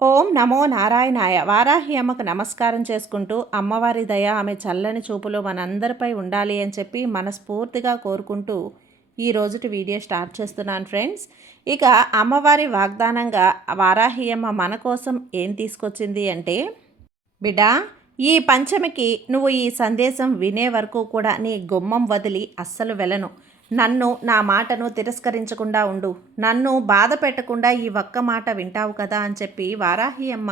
ఓం నమో నారాయణాయ. వారాహి అమ్మకు నమస్కారం చేసుకుంటూ అమ్మవారి దయ ఆమె చల్లని చూపులు మనందరిపై ఉండాలి అని చెప్పి మనస్ఫూర్తిగా కోరుకుంటూ ఈ రోజుటి వీడియో స్టార్ట్ చేస్తున్నాను ఫ్రెండ్స్. ఇక అమ్మవారి వాగ్దానంగా వారాహి అమ్మ మన కోసం ఏం తీసుకొచ్చింది అంటే, బిడ్డా, ఈ పంచమికి నువ్వు ఈ సందేశం వినే వరకు కూడా నీ గుమ్మం వదిలి అస్సలు వెళ్ళను. నన్ను, నా మాటను తిరస్కరించకుండా ఉండు. నన్ను బాధ పెట్టకుండా ఈ ఒక్క మాట వింటావు కదా అని చెప్పి వారాహి అమ్మ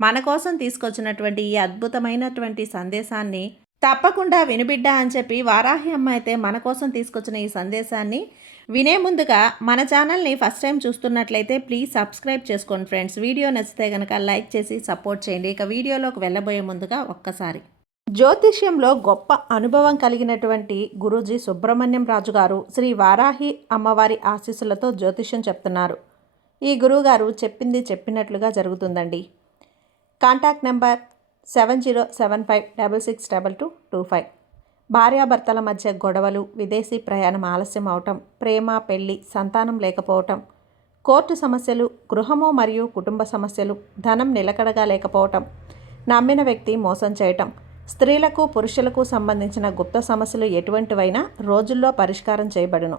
మన కోసం తీసుకొచ్చినటువంటి ఈ అద్భుతమైనటువంటి సందేశాన్ని తప్పకుండా వినుబిడ్డ అని చెప్పి వారాహి అమ్మ అయితే మన కోసం తీసుకొచ్చిన ఈ సందేశాన్ని వినే ముందుగా మన ఛానల్ని ఫస్ట్ టైం చూస్తున్నట్లయితే ప్లీజ్ సబ్స్క్రైబ్ చేసుకోండి ఫ్రెండ్స్. వీడియో నచ్చితే కనుక లైక్ చేసి సపోర్ట్ చేయండి. ఇక వీడియోలోకి వెళ్ళబోయే ముందుగా ఒక్కసారి జ్యోతిష్యంలో గొప్ప అనుభవం కలిగినటువంటి గురూజీ సుబ్రహ్మణ్యం రాజు గారు శ్రీ వారాహి అమ్మవారి ఆశీస్సులతో జ్యోతిష్యం చెప్తున్నారు. ఈ గురువుగారు చెప్పింది చెప్పినట్లుగా జరుగుతుందండి. Contact number 7075662225. భార్యాభర్తల మధ్య గొడవలు, విదేశీ ప్రయాణం ఆలస్యం అవటం, ప్రేమ, పెళ్లి, సంతానం లేకపోవటం, కోర్టు సమస్యలు, గృహము మరియు కుటుంబ సమస్యలు, ధనం నిలకడగా లేకపోవటం, నమ్మిన వ్యక్తి మోసం చేయటం, స్త్రీలకు పురుషులకు సంబంధించిన గుప్త సమస్యలు ఎటువంటివైనా రోజుల్లో పరిష్కారం చేయబడును.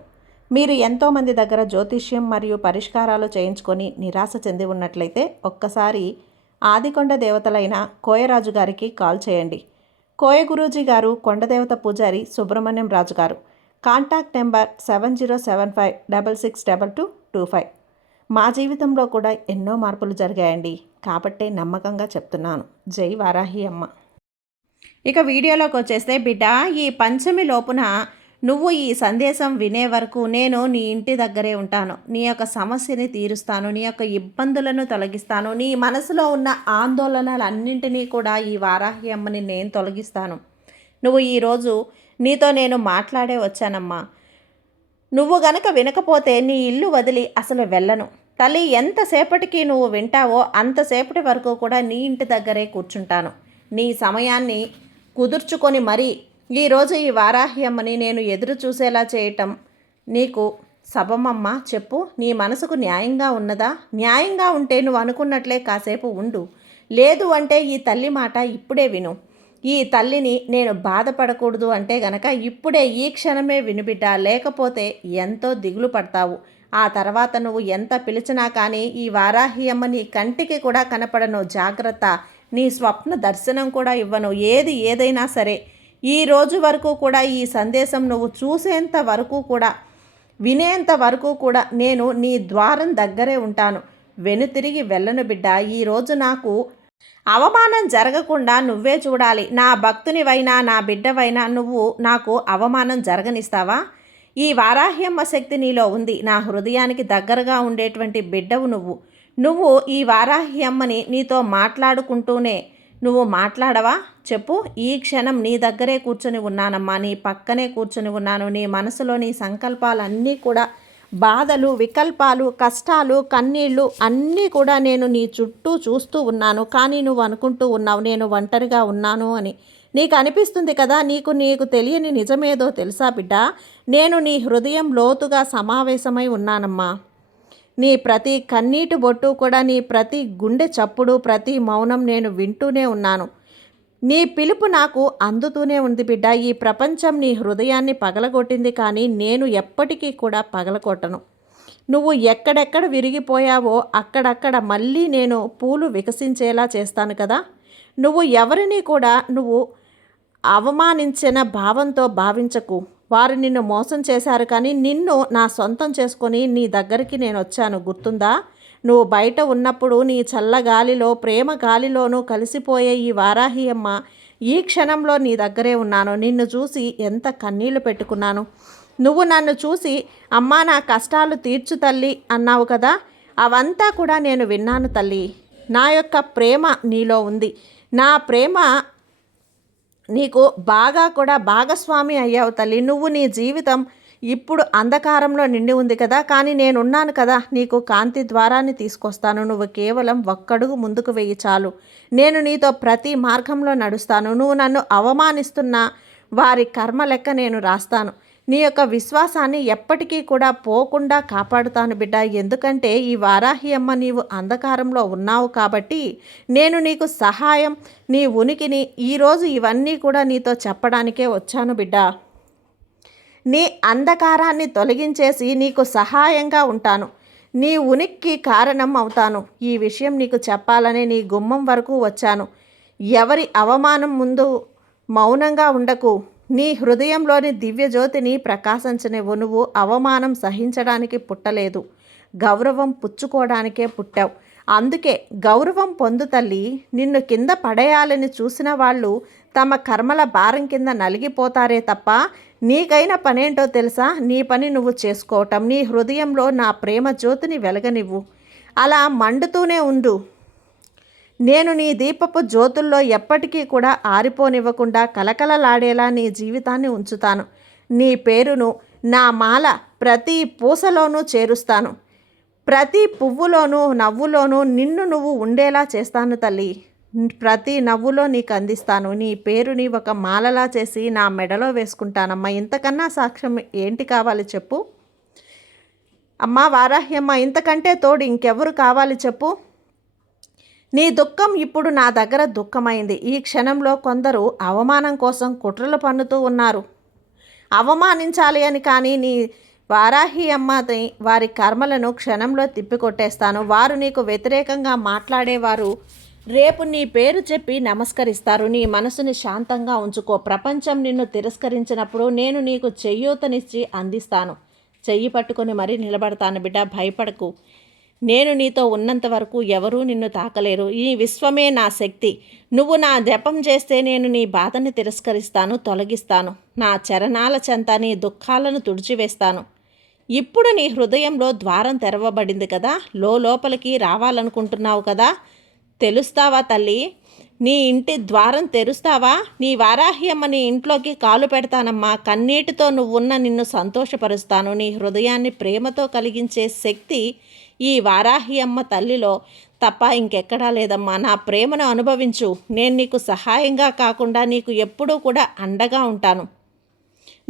మీరు ఎంతోమంది దగ్గర జ్యోతిష్యం మరియు పరిష్కారాలు చేయించుకొని నిరాశ చెంది ఉన్నట్లయితే ఒక్కసారి ఆదికొండ దేవతలైన కోయరాజు గారికి కాల్ చేయండి. కోయ గురూజీ గారు కొండదేవత పూజారి సుబ్రహ్మణ్యం రాజు గారు. Contact number 7075662225. మా జీవితంలో కూడా ఎన్నో మార్పులు జరిగాయండి, కాబట్టే నమ్మకంగా చెప్తున్నాను. జై వారాహి అమ్మ. ఇక వీడియోలోకి వచ్చేస్తే, బిడ్డ, ఈ పంచమి లోపున నువ్వు ఈ సందేశం వినే వరకు నేను నీ ఇంటి దగ్గరే ఉంటాను. నీ యొక్క సమస్యని తీరుస్తాను, నీ యొక్క ఇబ్బందులను తొలగిస్తాను, నీ మనసులో ఉన్న ఆందోళనలన్నింటినీ కూడా ఈ వారాహి అమ్మని నేను తొలగిస్తాను. నువ్వు ఈరోజు నీతో నేను మాట్లాడే వచ్చానమ్మా. నువ్వు గనక వినకపోతే నీ ఇల్లు వదిలి అసలు వెళ్ళను. తల్లి, ఎంతసేపటికి నువ్వు వింటావో అంతసేపటి వరకు కూడా నీ ఇంటి దగ్గరే కూర్చుంటాను. నీ సమయాన్ని కుదుర్చుకొని మరీ ఈరోజు ఈ వారాహి అమ్మని నేను ఎదురు చూసేలా చేయటం నీకు సబమమ్మ. చెప్పు, నీ మనసుకు న్యాయంగా ఉన్నదా? న్యాయంగా ఉంటే నువ్వు అనుకున్నట్లే కాసేపు ఉండు. లేదు అంటే ఈ తల్లి మాట ఇప్పుడే విను. ఈ తల్లిని నేను బాధపడకూడదు అంటే గనక ఇప్పుడే ఈ క్షణమే వినుబిడ్డ. లేకపోతే ఎంతో దిగులు పడతావు. ఆ తర్వాత నువ్వు ఎంత పిలిచినా కానీ ఈ వారాహి అమ్మ నీ కంటికి కూడా కనపడను. జాగ్రత్త, నీ స్వప్న దర్శనం కూడా ఇవ్వను. ఏదైనా సరే ఈ రోజు వరకు కూడా ఈ సందేశం నువ్వు చూసేంత వరకు కూడా, వినేంత వరకు కూడా నేను నీ ద్వారం దగ్గరే ఉంటాను. వెనుతిరిగి వెళ్ళను బిడ్డ. ఈరోజు నాకు అవమానం జరగకుండా నువ్వే చూడాలి. నా భక్తునివైనా నా బిడ్డవైనా నువ్వు నాకు అవమానం జరగనిస్తావా? ఈ వారాహ్యమ్మ శక్తి నీలో ఉంది. నా హృదయానికి దగ్గరగా ఉండేటువంటి బిడ్డవు నువ్వు ఈ వారాహి అమ్మని నీతో మాట్లాడుకుంటూనే నువ్వు మాట్లాడవా? చెప్పు. ఈ క్షణం నీ దగ్గరే కూర్చొని ఉన్నానమ్మా, నీ పక్కనే కూర్చొని ఉన్నాను. నీ మనసులోని సంకల్పాలన్నీ కూడా, బాధలు, వికల్పాలు, కష్టాలు, కన్నీళ్ళు అన్నీ కూడా నేను నీ చుట్టూ చూస్తూ ఉన్నాను. కానీ నువ్వు అనుకుంటూ ఉన్నావు నేను ఒంటరిగా ఉన్నాను అని. నీకు అనిపిస్తుంది కదా. నీకు తెలియని నిజమేదో తెలుసా బిడ్డ? నేను నీ హృదయం లోతుగా సమావేశమై ఉన్నానమ్మా. నీ ప్రతి కన్నీటి బొట్టు కూడా, నీ ప్రతి గుండె చప్పుడు, ప్రతి మౌనం నేను వింటూనే ఉన్నాను. నీ పిలుపు నాకు అందుతూనే ఉంది బిడ్డ. ఈ ప్రపంచం నీ హృదయాన్ని పగలగొట్టింది, కానీ నేను ఎప్పటికీ కూడా పగలగొట్టను. నువ్వు ఎక్కడెక్కడ విరిగిపోయావో అక్కడక్కడ మళ్ళీ నేను పూలు వికసించేలా చేస్తాను కదా. నువ్వు ఎవరిని కూడా నువ్వు అవమానించిన భావంతో భావించకు. వారు నిన్ను మోసం చేశారు, కానీ నిన్ను నా సొంతం చేసుకొని నీ దగ్గరికి నేను వచ్చాను. గుర్తుందా? నువ్వు బయట ఉన్నప్పుడు నీ చల్లగాలిలో, ప్రేమ గాలిలోనూ కలిసిపోయే ఈ వారాహి అమ్మ ఈ క్షణంలో నీ దగ్గరే ఉన్నాను. నిన్ను చూసి ఎంత కన్నీళ్లు పెట్టుకున్నాను. నువ్వు నన్ను చూసి అమ్మా నా కష్టాలు తీర్చు తల్లి అన్నావు కదా. అవంతా కూడా నేను విన్నాను తల్లి. నా యొక్క ప్రేమ నీలో ఉంది. నా ప్రేమ నీకు బాగా కూడా భాగస్వామి అయ్యావు తల్లి. నువ్వు నీ జీవితం ఇప్పుడు అంధకారంలో నిండి ఉంది కదా, కానీ నేనున్నాను కదా. నీకు కాంతి ద్వారాన్ని తీసుకొస్తాను. నువ్వు కేవలం ఒక్కడుగు ముందుకు వెయ్యి చాలు. నేను నీతో ప్రతి మార్గంలో నడుస్తాను. నువ్వు నన్ను అవమానిస్తున్న వారి కర్మ లెక్క నేను రాస్తాను. నీ యొక్క విశ్వాసాన్ని ఎప్పటికీ కూడా పోకుండా కాపాడుతాను బిడ్డ. ఎందుకంటే ఈ వారాహి అమ్మ నీవు అంధకారంలో ఉన్నావు కాబట్టి నేను నీకు సహాయం, నీ ఉనికిని ఈరోజు ఇవన్నీ కూడా నీతో చెప్పడానికే వచ్చాను బిడ్డ. నీ అంధకారాన్ని తొలగించేసి నీకు సహాయంగా ఉంటాను, నీ ఉనికి కారణం అవుతాను. ఈ విషయం నీకు చెప్పాలని నీ గుమ్మం వరకు వచ్చాను. ఎవరి అవమానం ముందు మౌనంగా ఉండకు. నీ హృదయంలోని దివ్యజ్యోతిని ప్రకాశించనివ్వు. నువ్వు అవమానం సహించడానికి పుట్టలేదు, గౌరవం పుచ్చుకోవడానికే పుట్టావు. అందుకే గౌరవం పొందు తల్లి. నిన్ను కింద పడేయాలని చూసిన వాళ్ళు తమ కర్మల భారం కింద నలిగిపోతారే తప్ప నీకైన పనేంటో తెలుసా? నీ పని నువ్వు చేసుకోవటం. నీ హృదయంలో నా ప్రేమ జ్యోతిని వెలగనివ్వు. అలా మండుతూనే ఉండు. నేను నీ దీపపు జ్యోతుల్లో ఎప్పటికీ కూడా ఆరిపోనివ్వకుండా కలకలలాడేలా నీ జీవితాన్ని ఉంచుతాను. నీ పేరును నా మాల ప్రతి పూసలోనూ చేరుస్తాను. ప్రతి పువ్వులోనూ నవ్వులోనూ నిన్ను నువ్వు ఉండేలా చేస్తాను తల్లి. ప్రతి నవ్వులో నీకు అందిస్తాను. నీ పేరుని ఒక మాలలా చేసి నా మెడలో వేసుకుంటానమ్మా. ఇంతకన్నా సాక్ష్యం ఏంటి కావాలి చెప్పు? అమ్మా వారాహ్యమ్మ, ఇంతకంటే తోడు ఇంకెవరు కావాలి చెప్పు? నీ దుఃఖం ఇప్పుడు నా దగ్గర దుఃఖమైంది. ఈ క్షణంలో కొందరు అవమానం కోసం కుట్రలు పన్నుతూ ఉన్నారు. అవమానించాలి అని, కానీ నీ వారాహి అమ్మని వారి కర్మలను క్షణంలో తిప్పికొట్టేస్తాను. వారు నీకు వ్యతిరేకంగా మాట్లాడేవారు రేపు నీ పేరు చెప్పి నమస్కరిస్తారు. నీ మనసుని శాంతంగా ఉంచుకో. ప్రపంచం నిన్ను తిరస్కరించినప్పుడు నేను నీకు చెయ్యూతనిచ్చి అందిస్తాను. చెయ్యి పట్టుకొని మరీ నిలబడతాను బిడ్డ. భయపడకు. నేను నీతో ఉన్నంత వరకు ఎవరూ నిన్ను తాకలేరు. ఈ విశ్వమే నా శక్తి. నువ్వు నా జపం చేస్తే నేను నీ బాధని తిరస్కరిస్తాను, తొలగిస్తాను. నా చరణాల చెంత నీ దుఃఖాలను తుడిచివేస్తాను. ఇప్పుడు నీ హృదయంలో ద్వారం తెరవబడింది కదా, లోపలికి రావాలనుకుంటున్నావు కదా. తెలుస్తావా తల్లి? నీ ఇంటి ద్వారం తెరుస్తావా? నీ వారాహి అమ్మ నీ ఇంట్లోకి కాలు పెడతానమ్మా. కన్నీటితో నువ్వున్న నిన్ను సంతోషపరుస్తాను. నీ హృదయాన్ని ప్రేమతో కలిగించే శక్తి ఈ వారాహి అమ్మ తల్లిలో తప్ప ఇంకెక్కడా లేదమ్మా. నా ప్రేమను అనుభవించు. నేను నీకు సహాయంగా కాకుండా నీకు ఎప్పుడూ కూడా అండగా ఉంటాను.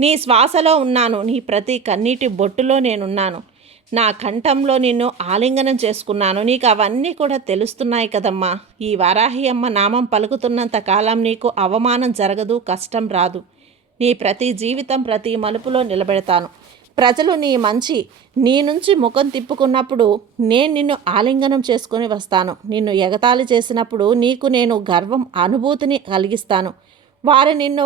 నీ శ్వాసలో ఉన్నాను. నీ ప్రతి కన్నీటి బొట్టులో నేనున్నాను. నా కంఠంలో నిన్ను ఆలింగనం చేసుకున్నాను. నీకు అవన్నీ కూడా తెలుస్తున్నాయి కదమ్మా. ఈ వారాహి అమ్మ నామం పలుకుతున్నంత కాలం నీకు అవమానం జరగదు, కష్టం రాదు. నీ ప్రతి జీవితం ప్రతి మలుపులో నిలబెడతాను. ప్రజలు నీ నుంచి ముఖం తిప్పుకున్నప్పుడు నేను నిన్ను ఆలింగనం చేసుకొని వస్తాను. నిన్ను ఎగతాళి చేసినప్పుడు నీకు నేను గర్వం అనుభూతిని కలిగిస్తాను. వారు నిన్ను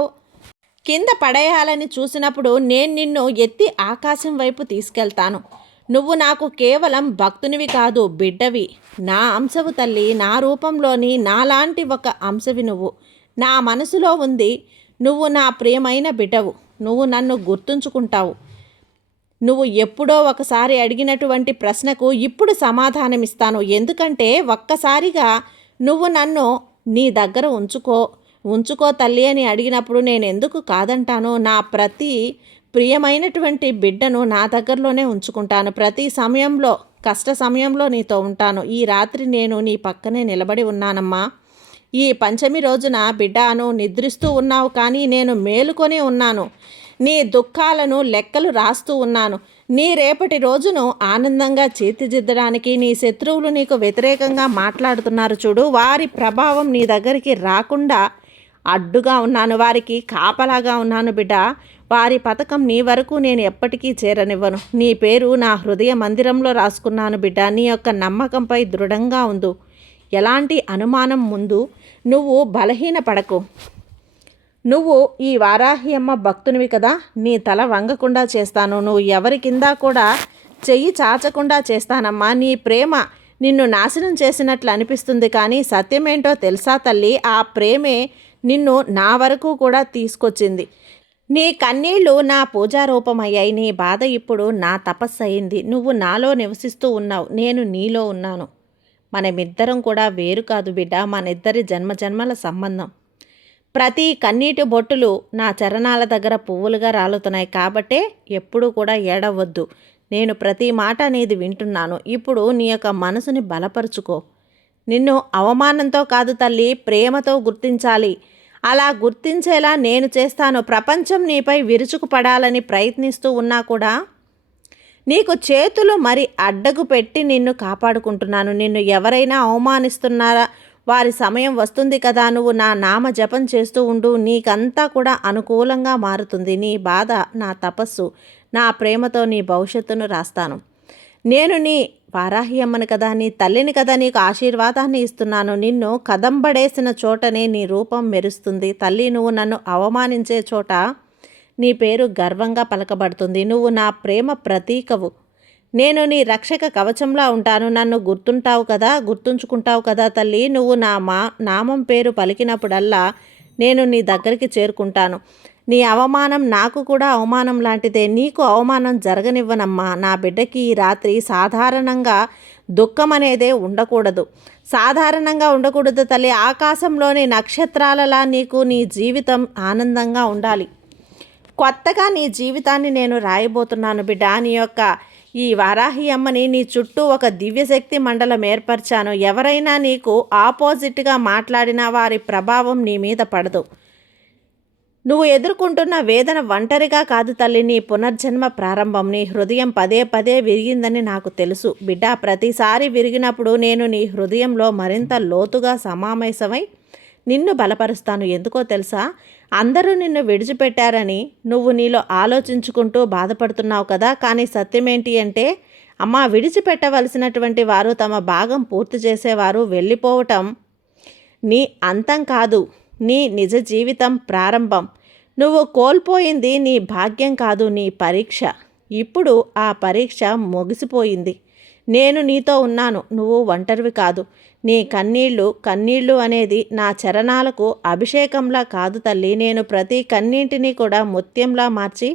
కింద పడేయాలని చూసినప్పుడు నేను నిన్ను ఎత్తి ఆకాశం వైపు తీసుకెళ్తాను. నువ్వు నాకు కేవలం భక్తునివి కాదు, బిడ్డవి. నా అంశవు తల్లి. నా రూపంలోని నాలాంటి ఒక అంశవి నువ్వు. నా మనసులో ఉంది. నువ్వు నా ప్రియమైన బిడ్డవు. నువ్వు నన్ను గుర్తుంచుకుంటావు. నువ్వు ఎప్పుడో ఒకసారి అడిగినటువంటి ప్రశ్నకు ఇప్పుడు సమాధానమిస్తాను. ఎందుకంటే ఒక్కసారిగా నువ్వు నన్ను నీ దగ్గర ఉంచుకో తల్లి అని అడిగినప్పుడు నేను ఎందుకు కాదంటాను? నా ప్రతి ప్రియమైనటువంటి బిడ్డను నా దగ్గరలోనే ఉంచుకుంటాను. ప్రతి సమయంలో, కష్ట సమయంలో నీతో ఉంటాను. ఈ రాత్రి నేను నీ పక్కనే నిలబడి ఉన్నానమ్మా. ఈ పంచమి రోజున బిడ్డను నిద్రిస్తూ ఉన్నావు, కానీ నేను మేలుకొని ఉన్నాను. నీ దుఃఖాలను లెక్కలు రాస్తూ ఉన్నాను. నీ రేపటి రోజును ఆనందంగా తీర్చిదిద్దడానికి నీ శత్రువులు నీకు వ్యతిరేకంగా మాట్లాడుతున్నారు చూడు, వారి ప్రభావం నీ దగ్గరికి రాకుండా అడ్డుగా ఉన్నాను. వారికి కాపలాగా ఉన్నాను బిడ్డ. వారి పథకం నీ వరకు నేను ఎప్పటికీ చేరనివ్వను. నీ పేరు నా హృదయ మందిరంలో రాసుకున్నాను బిడ్డ. నీ యొక్క నమ్మకంపై దృఢంగా ఉండు. ఎలాంటి అనుమానం ముందు నువ్వు బలహీనపడకు. నువ్వు ఈ వారాహి అమ్మ భక్తునివి కదా, నీ తల వంగకుండా చేస్తాను. నువ్వు ఎవరి కింద కూడా చెయ్యి చాచకుండా చేస్తానమ్మా. నీ ప్రేమ నిన్ను నాశనం చేసినట్లు అనిపిస్తుంది, కానీ సత్యమేంటో తెలుసా తల్లి? ఆ ప్రేమే నిన్ను నా వరకు కూడా తీసుకొచ్చింది. నీ కన్నీళ్లు నా పూజారూపమయ్యాయి. నీ బాధ ఇప్పుడు నా తపస్సు అయింది. నువ్వు నాలో నివసిస్తూ ఉన్నావు, నేను నీలో ఉన్నాను. మనమిద్దరం కూడా వేరు కాదు బిడ్డ. మనిద్దరి జన్మజన్మల సంబంధం. ప్రతి కన్నీటి బొట్టులు నా చరణాల దగ్గర పువ్వులుగా రాలుతున్నాయి. కాబట్టే ఎప్పుడూ కూడా ఏడవద్దు. నేను ప్రతి మాట అనేది వింటున్నాను. ఇప్పుడు నీ యొక్క మనసుని బలపరుచుకో. నిన్ను అవమానంతో కాదు తల్లి, ప్రేమతో గుర్తించాలి. అలా గుర్తించేలా నేను చేస్తాను. ప్రపంచం నీపై విరుచుకుపడాలని ప్రయత్నిస్తూ ఉన్నా కూడా నీకు చేతులు మరి అడ్డగు పెట్టి నిన్ను కాపాడుకుంటున్నాను. నిన్ను ఎవరైనా అవమానిస్తున్నారా, వారి సమయం వస్తుంది కదా, నువ్వు నా నామ జపం చేస్తూ ఉండు, నీకంతా కూడా అనుకూలంగా మారుతుంది. నీ బాధ నా తపస్సు, నా ప్రేమతో నీ భవిష్యత్తును రాస్తాను. నేను నీ వారాహి అమ్మను కదా, నీ తల్లిని కదా, నీకు ఆశీర్వాదాన్ని ఇస్తున్నాను. నిన్ను కదంబడేసిన చోటనే నీ రూపం మెరుస్తుంది. తల్లి, నువ్వు నన్ను అవమానించే చోట నీ పేరు గర్వంగా పలకబడుతుంది. నువ్వు నా ప్రేమ ప్రతీకవు. నేను నీ రక్షక కవచంలా ఉంటాను. నన్ను గుర్తుంచుకుంటావు కదా తల్లి. నువ్వు నా నామం పేరు పలికినప్పుడల్లా నేను నీ దగ్గరికి చేరుకుంటాను. నీ అవమానం నాకు కూడా అవమానం లాంటిదే. నీకు అవమానం జరగనివ్వనమ్మా. నా బిడ్డకి ఈ రాత్రి సాధారణంగా దుఃఖం అనేదే ఉండకూడదు. సాధారణంగా ఉండకూడదు తల్లి. ఆకాశంలోని నక్షత్రాలలా నీకు నీ జీవితం ఆనందంగా ఉండాలి. కొత్తగా నీ జీవితాన్ని నేను రాయబోతున్నాను బిడ్డ. నీ యొక్క ఈ వారాహి అమ్మని నీ చుట్టూ ఒక దివ్యశక్తి మండలం ఏర్పరిచాను. ఎవరైనా నీకు ఆపోజిట్గా మాట్లాడినా వారి ప్రభావం నీ మీద పడదు. నువ్వు ఎదుర్కొంటున్న వేదన ఒంటరిగా కాదు తల్లి, నీ పునర్జన్మ ప్రారంభం. నీ హృదయం పదే పదే విరిగిందని నాకు తెలుసు బిడ్డ. ప్రతిసారి విరిగినప్పుడు నేను నీ హృదయంలో మరింత లోతుగా సమావేశమై నిన్ను బలపరుస్తాను. ఎందుకో తెలుసా? అందరూ నిన్ను విడిచిపెట్టారని నువ్వు నీలో ఆలోచించుకుంటూ బాధపడుతున్నావు కదా. కానీ సత్యమేంటి అంటే, అమ్మ, విడిచిపెట్టవలసినటువంటి వారు తమ భాగం పూర్తి చేసేవారు వెళ్ళిపోవటం నీ అంతం కాదు, నీ నిజ జీవితం ప్రారంభం. నువ్వు కోల్పోయింది నీ భాగ్యం కాదు, నీ పరీక్ష. ఇప్పుడు ఆ పరీక్ష ముగిసిపోయింది. నేను నీతో ఉన్నాను. నువ్వు ఒంటరివి కాదు. నీ కన్నీళ్ళు అనేది నా చరణాలకు అభిషేకంలా కాదు తల్లి. నేను ప్రతి కన్నీటిని కూడా ముత్యంలా మార్చి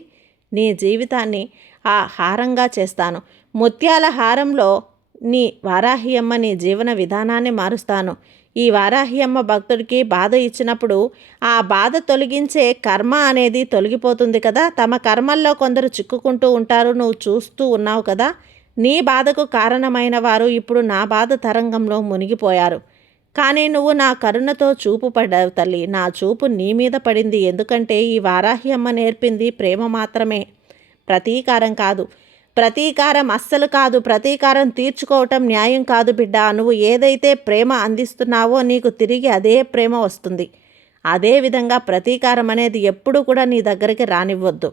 నీ జీవితాన్ని ఆ హారంగా చేస్తాను. ముత్యాల హారంలో నీ వారాహి అమ్మ నీ జీవన విధానాన్ని మారుస్తాను. ఈ వారాహి అమ్మ భక్తుడికి బాధ ఇచ్చినప్పుడు ఆ బాధ తొలగించే కర్మ అనేది తొలగిపోతుంది కదా. తమ కర్మల్లో కొందరు చిక్కుకుంటూ ఉంటారు. నువ్వు చూస్తూ ఉన్నావు కదా. నీ బాధకు కారణమైన వారు ఇప్పుడు నా బాధ తరంగంలో మునిగిపోయారు. కానీ నువ్వు నా కరుణతో చూపు పడ్డావు తల్లి. నా చూపు నీ మీద పడింది. ఎందుకంటే ఈ వారాహి అమ్మ నేర్పింది ప్రేమ మాత్రమే, ప్రతీకారం కాదు. ప్రతీకారం అస్సలు కాదు. ప్రతీకారం తీర్చుకోవటం న్యాయం కాదు బిడ్డ. నువ్వు ఏదైతే ప్రేమ అందిస్తున్నావో నీకు తిరిగి అదే ప్రేమ వస్తుంది. అదేవిధంగా ప్రతీకారం అనేది ఎప్పుడు కూడా నీ దగ్గరికి రానివ్వద్దు.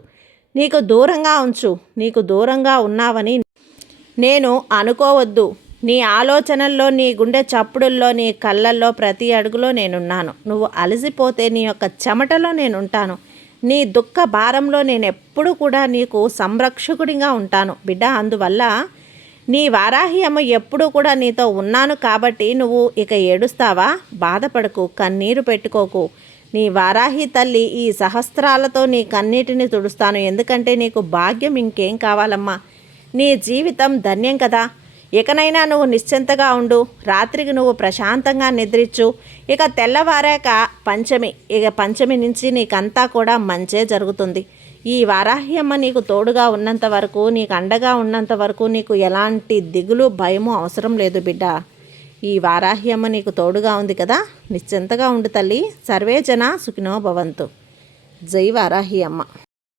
నీకు దూరంగా ఉంచు. నీకు దూరంగా ఉన్నావని నేను అనుకోవద్దు. నీ ఆలోచనల్లో, నీ గుండె చప్పుడుల్లో, నీ కళ్ళల్లో, ప్రతి అడుగులో నేనున్నాను. నువ్వు అలసిపోతే నీ యొక్క చెమటలో నేనుంటాను. నీ దుఃఖ భారంలో నేను ఎప్పుడు కూడా నీకు సంరక్షకుడిగా ఉంటాను బిడ్డ. అందువల్ల నీ వారాహి అమ్మ ఎప్పుడూ కూడా నీతో ఉన్నాను కాబట్టి నువ్వు ఇక ఏడుస్తావా? బాధపడకు, కన్నీరు పెట్టుకోకు. నీ వారాహి తల్లి ఈ సహస్రాలతో నీ కన్నీటిని తుడుస్తాను. ఎందుకంటే నీకు భాగ్యం ఇంకేం కావాలమ్మా? నీ జీవితం ధన్యం కదా. ఇకనైనా నువ్వు నిశ్చింతగా ఉండు. రాత్రికి నువ్వు ప్రశాంతంగా నిద్రించు. ఇక తెల్లవారాక పంచమి నుంచి నీకంతా కూడా మంచే జరుగుతుంది. ఈ వారాహి అమ్మ నీకు తోడుగా ఉన్నంత వరకు, నీకు అండగా ఉన్నంత వరకు నీకు ఎలాంటి దిగులు, భయము అవసరం లేదు బిడ్డ. ఈ వారాహి అమ్మ నీకు తోడుగా ఉంది కదా. నిశ్చింతగా ఉండు తల్లి. సర్వే జన సుఖినో భవంతు. జై వారాహి అమ్మ.